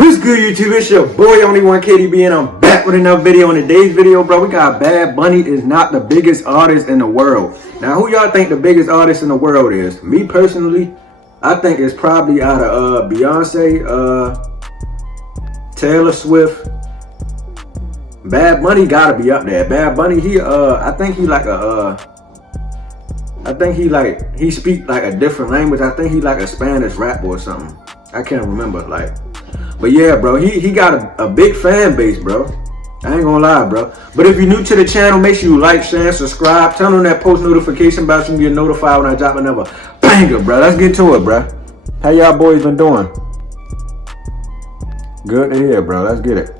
What's good, YouTube? It's your boy, Only One KDB, and I'm back with another video. In today's video, bro, we got Bad Bunny is not the biggest artist in the world. Now, who y'all think the biggest artist in the world is? Me, personally, I think it's probably out of Beyonce, Taylor Swift. Bad Bunny gotta be up there. Bad Bunny, I think he speak like a different language. I think he like a Spanish rapper or something. I can't remember, but yeah, bro, he got a big fan base, bro. I ain't gonna lie, bro. But if you're new to the channel, make sure you like, share, and subscribe. Turn on that post notification bell so you get notified when I drop another banger, bro. Let's get to it, bro. How y'all boys been doing? Good to hear, bro. Let's get it.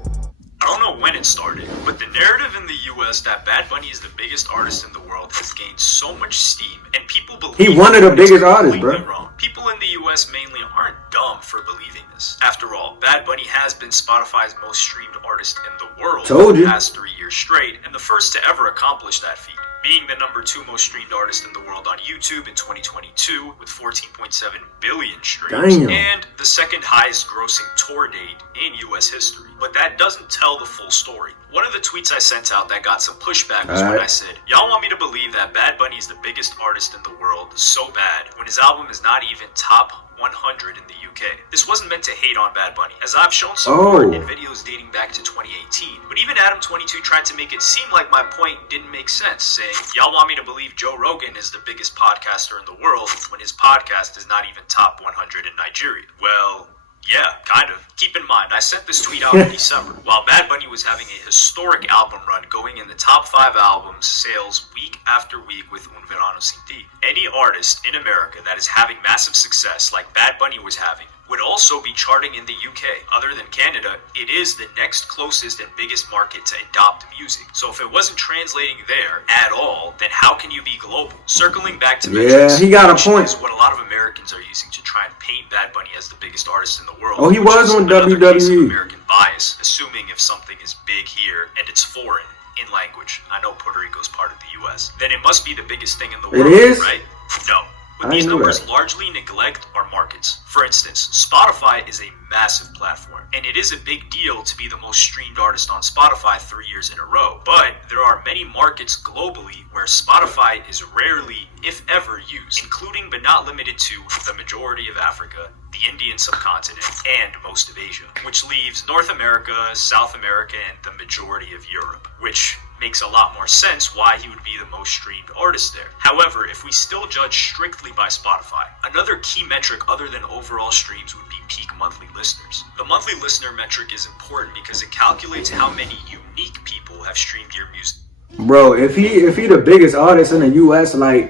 I don't know when it started, but the narrative in the US that Bad Bunny is the biggest artist in the world has gained so much steam, and people believe he one of the biggest artists, bro. Wrong. People in the US mainly aren't dumb for believing this. After all, Bad Bunny has been Spotify's most streamed artist in the world for the past 3 years straight, and the first to ever accomplish that feat, being the #2 most streamed artist in the world on YouTube in 2022 with 14.7 billion streams. Damn. And the second highest grossing tour date in US history. But that doesn't tell the full story. One of the tweets I sent out that got some pushback was when I said, y'all want me to believe that Bad Bunny is the biggest artist in the world so bad when his album is not even top 100 in the UK. This wasn't meant to hate on Bad Bunny, as I've shown support in videos dating back to 2018. But even Adam22 tried to make it seem like my point didn't make sense, saying, y'all want me to believe Joe Rogan is the biggest podcaster in the world when his podcast is not even top 100 in Nigeria. Well, yeah, kind of. Keep in mind, I sent this tweet out in December, while Bad Bunny was having a historic album run going in the top 5 albums sales week after week with Un Verano Sin Ti. Any artist in America that is having massive success like Bad Bunny was having would also be charting in the UK. Other than Canada, it is the next closest and biggest market to adopt music. So if it wasn't translating there at all, then how can you be global? Circling back to metrics, he got a point. Is what a lot of Americans are using to try and paint Bad Bunny as the biggest artist in the world. Oh, he was on WWE. American bias, assuming if something is big here and it's foreign in language, I know Puerto Rico's part of the US, then it must be the biggest thing in the world, right? No. But these numbers largely neglect our markets. For instance, Spotify is a massive platform, and it is a big deal to be the most streamed artist on Spotify 3 years in a row. But there are many markets globally where Spotify is rarely, if ever, used, including but not limited to the majority of Africa, the Indian subcontinent, and most of Asia, which leaves North America, South America, and the majority of Europe, which makes a lot more sense why he would be the most streamed artist there. However, if we still judge strictly by Spotify, another key metric other than overall streams would be peak monthly listeners. The monthly listener metric is important because it calculates how many unique people have streamed your music. Bro, if he the biggest artist in the US, I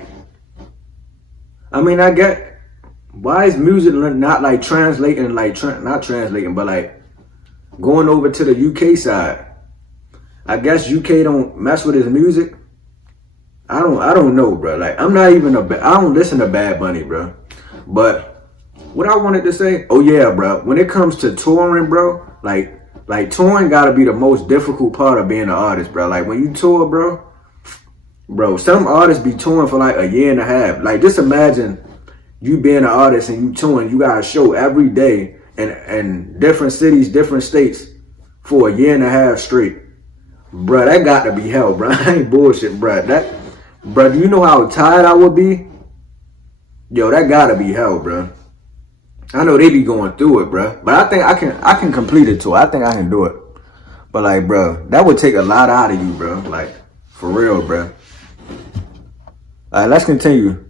get why is music not like translating, not translating, but going over to the UK side? I guess UK don't mess with his music. I don't know, bro. I'm not even I don't listen to Bad Bunny, bro. But what I wanted to say, oh yeah, bro. When it comes to touring, bro, like touring gotta be the most difficult part of being an artist, bro. When you tour, bro, some artists be touring for a year and a half. Just imagine you being an artist and you touring, you got a show every day in different cities, different states for a year and a half straight. Bruh, that got to be hell, bruh. I ain't bullshit, bruh. Bruh, do you know how tired I would be? Yo, that gotta be hell, bruh. I know they be going through it, bruh. But I think I can complete it too. I think I can do it. But bruh, that would take a lot out of you, bro. For real, bruh. Alright, let's continue.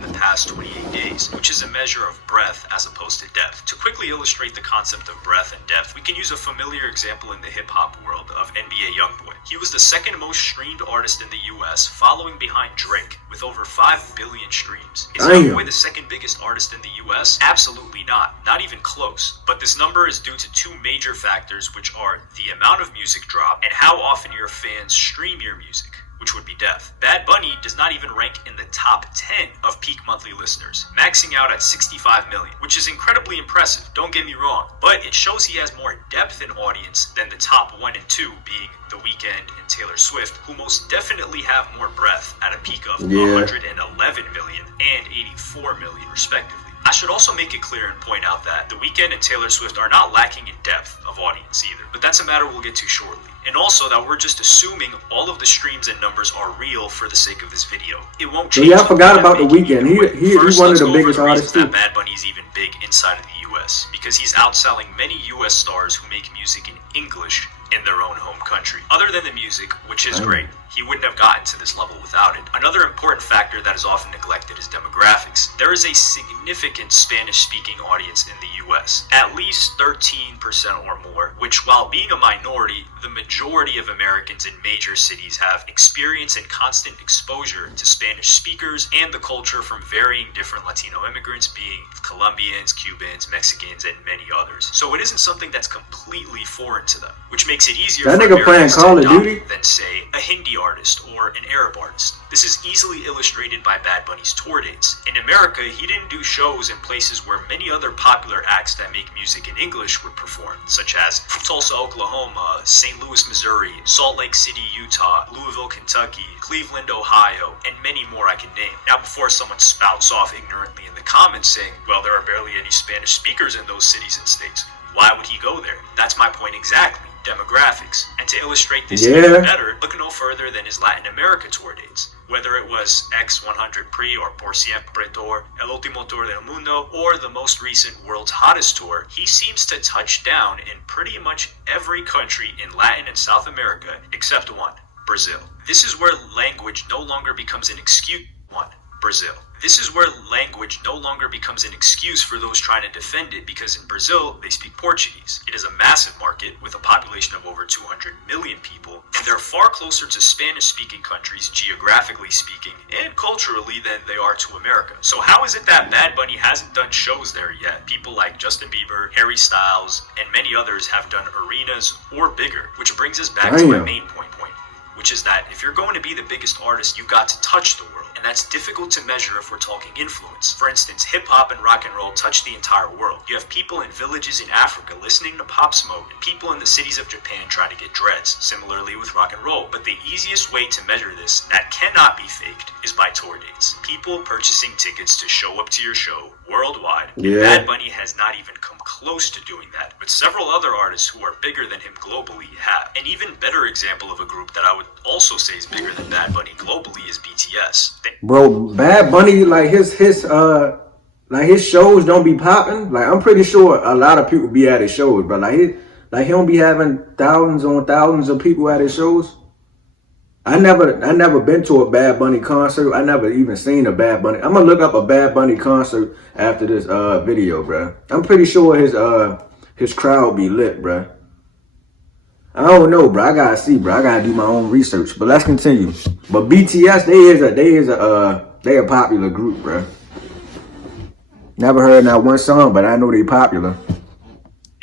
In the past 28 days, which is a measure of breadth as opposed to depth. To quickly illustrate the concept of breadth and depth, we can use a familiar example in the hip-hop world of NBA Youngboy. He was the second most streamed artist in the US, following behind Drake, with over 5 billion streams. Is Youngboy the second biggest artist in the US? Absolutely not. Not even close. But this number is due to 2 major factors, which are the amount of music drop and how often your fans stream your music, which would be depth. Bad Bunny does not even rank in the top 10 of peak monthly listeners, maxing out at 65 million, which is incredibly impressive, don't get me wrong, but it shows he has more depth in audience than the top 1 and 2 being The Weeknd and Taylor Swift, who most definitely have more breadth at a peak of 111 million and 84 million respectively. I should also make it clear and point out that The Weeknd and Taylor Swift are not lacking in depth of audience either, but that's a matter we'll get to shortly. And also that we're just assuming all of the streams and numbers are real for the sake of this video. It won't change. Yeah, I forgot about The Weeknd. He's one of the biggest artists too. That Bad Bunny is even big inside of the US because he's outselling many US stars who make music in English in their own home country. Other than the music, which is great, he wouldn't have gotten to this level without it. Another important factor that is often neglected is demographics. There is a significant Spanish-speaking audience in the US, at least 13% or more, which while being a minority, the majority of Americans in major cities have experience and constant exposure to Spanish speakers and the culture from varying different Latino immigrants, being Colombians, Cubans, Mexicans, and many others. So it isn't something that's completely foreign to them, which makes it easier that for nigga playing Americans Call to of Duty adopt than, say, a Hindi artist or an Arab artist. This is easily illustrated by Bad Bunny's tour dates. In America, he didn't do shows in places where many other popular acts that make music in English would perform, such as Tulsa, Oklahoma, St. Louis, Missouri, Salt Lake City, Utah, Louisville, Kentucky, Cleveland, Ohio, and many more I can name. Now, before someone spouts off ignorantly in the comments saying, well, there are barely any Spanish speakers in those cities and states, why would he go there? That's my point exactly. Demographics. And to illustrate this even better, look no further than his Latin America tour dates. Whether it was X100 Pre or Por Siempre Tour, El Último Tour del Mundo, or the most recent World's Hottest Tour, he seems to touch down in pretty much every country in Latin and South America except one, Brazil. This is where language no longer becomes an excuse. Brazil. This is where language no longer becomes an excuse for those trying to defend it because in Brazil, they speak Portuguese. It is a massive market with a population of over 200 million people, and they're far closer to Spanish-speaking countries, geographically speaking, and culturally than they are to America. So how is it that Bad Bunny hasn't done shows there yet? People like Justin Bieber, Harry Styles, and many others have done arenas or bigger, which brings us back to my main point, which is that if you're going to be the biggest artist, you've got to touch the world. And that's difficult to measure if we're talking influence. For instance, hip-hop and rock and roll touch the entire world. You have people in villages in Africa listening to Pop Smoke, and people in the cities of Japan trying to get dreads. Similarly with rock and roll. But the easiest way to measure this, that cannot be faked, is by tour dates. People purchasing tickets to show up to your show worldwide. And Bad Bunny has not even come close to doing that. But several other artists who are bigger than him globally have. An even better example of a group that I would also say is bigger than Bad Bunny globally is BTS. Bro, Bad Bunny, like his shows don't be popping. Like I'm pretty sure a lot of people be at his shows, but he don't be having thousands on thousands of people at his shows. I never been to a Bad Bunny concert. I never even seen a Bad Bunny. I'm gonna look up a Bad Bunny concert after this video, bro. I'm pretty sure his crowd be lit, bro. I don't know, bro. I gotta see, bro. I gotta do my own research. But let's continue. But BTS, they a popular group, bro. Never heard that one song, but I know they popular.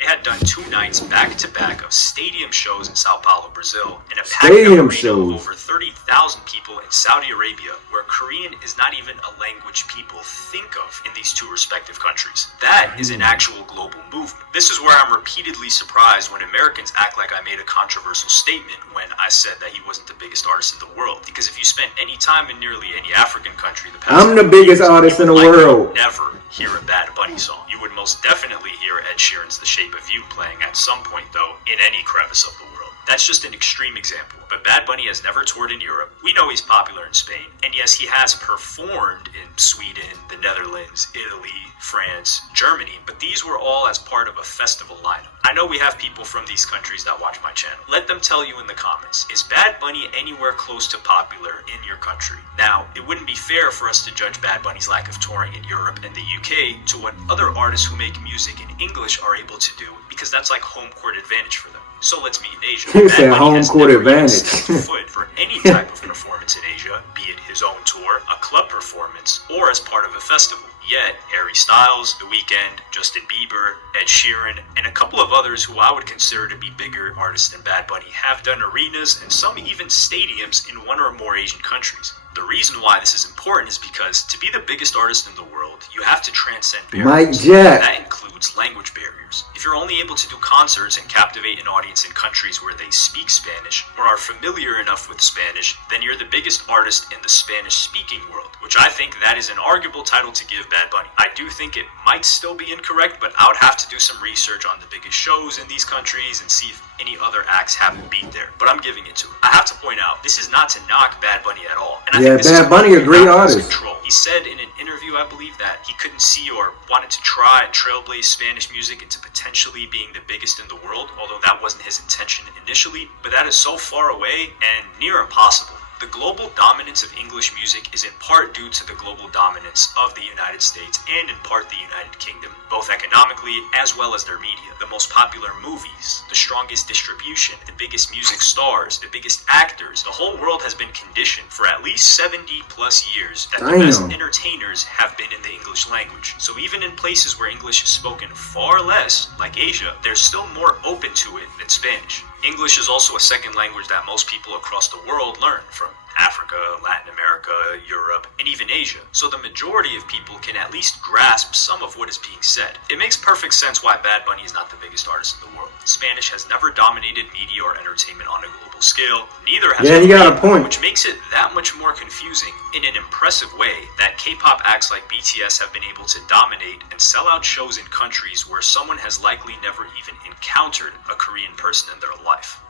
They had done 2 nights back-to-back of stadium shows in Sao Paulo, Brazil, and a packed arena of over 30,000 people in Saudi Arabia, where Korean is not even a language people think of in these 2 respective countries. That is an actual global movement. This is where I'm repeatedly surprised when Americans act like I made a controversial statement when I said that he wasn't the biggest artist in the world. Because if you spent any time in nearly any African country the past I'm the biggest artist in the world. Never hear a Bad Bunny song. You would most definitely hear Ed Sheeran's The Shape of You playing at some point, though, in any crevice of the world. That's just an extreme example. But Bad Bunny has never toured in Europe. We know he's popular in Spain. And yes, he has performed in Sweden, the Netherlands, Italy, France, Germany. But these were all as part of a festival lineup. I know we have people from these countries that watch my channel. Let them tell you in the comments, is Bad Bunny anywhere close to popular in your country? Now, it wouldn't be fair for us to judge Bad Bunny's lack of touring in Europe and the UK to what other artists who make music in English are able to do, because that's like home court advantage for them. So let's meet in Asia. He said home court advantage. Foot for any type of performance in Asia, be it his own tour, a club performance, or as part of a festival. Yet, Harry Styles, The Weeknd, Justin Bieber, Ed Sheeran, and a couple of others who I would consider to be bigger artists than Bad Bunny have done arenas and some even stadiums in 1 or more Asian countries. The reason why this is important is because to be the biggest artist in the world, you have to transcend barriers. Mike Jack. That includes includes language barriers. If you're only able to do concerts and captivate an audience in countries where they speak Spanish or are familiar enough with Spanish, then you're the biggest artist in the Spanish-speaking world, which I think that is an arguable title to give Bad Bunny. I do think it might still be incorrect, but I would have to do some research on the biggest shows in these countries and see if any other acts have a beat there. But I'm giving it to him. I have to point out, this is not to knock Bad Bunny at all. And I think this Bad Bunny a great artist. Control. He said in an interview, I believe, that he couldn't see or wanted to try and trailblaze Spanish music into potentially being the biggest in the world, although that wasn't his intention initially. But that is so far away and near impossible. The global dominance of English music is in part due to the global dominance of the United States and in part the United Kingdom, both economically as well as their media. The most popular movies, the strongest distribution, the biggest music stars, the biggest actors. The whole world has been conditioned for at least 70 plus years that the best entertainers have been in the English language. So even in places where English is spoken far less, like Asia, they're still more open to it than Spanish. English is also a second language that most people across the world learn, from Africa, Latin America, Europe, and even Asia. So the majority of people can at least grasp some of what is being said. It makes perfect sense why Bad Bunny is not the biggest artist in the world. Spanish has never dominated media or entertainment on a global scale. Neither has you got a point. Which makes it that much more confusing in an impressive way that K-pop acts like BTS have been able to dominate and sell out shows in countries where someone has likely never even encountered a Korean person in their life.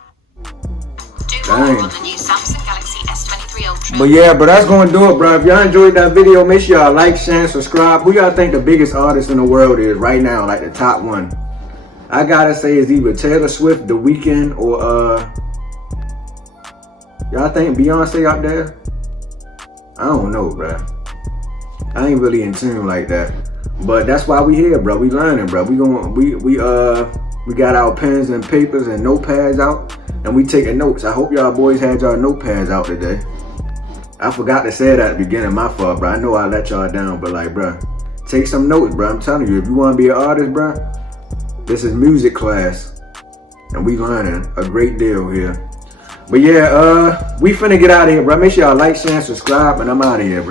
Dang. On the new Samsung Galaxy S23 Ultra. But yeah, but that's gonna do it, bro. If y'all enjoyed that video, make sure y'all like, share, and subscribe. Who y'all think the biggest artist in the world is right now, like the top one? I gotta say it's either Taylor Swift, The Weeknd, or y'all think Beyonce out there? I don't know, bro. I ain't really in tune like that. But that's why we here, bro. We learning, bro. We got our pens and papers and notepads out, and we taking notes. I hope y'all boys had y'all notepads out today. I forgot to say that at the beginning, my fault, bro. I know I let y'all down, but like, bro, take some notes, bro. I'm telling you, if you want to be an artist, bro, this is music class, and we learning a great deal here. But yeah, we finna get out of here, bro. Make sure y'all like, share, and subscribe, and I'm out of here, bro.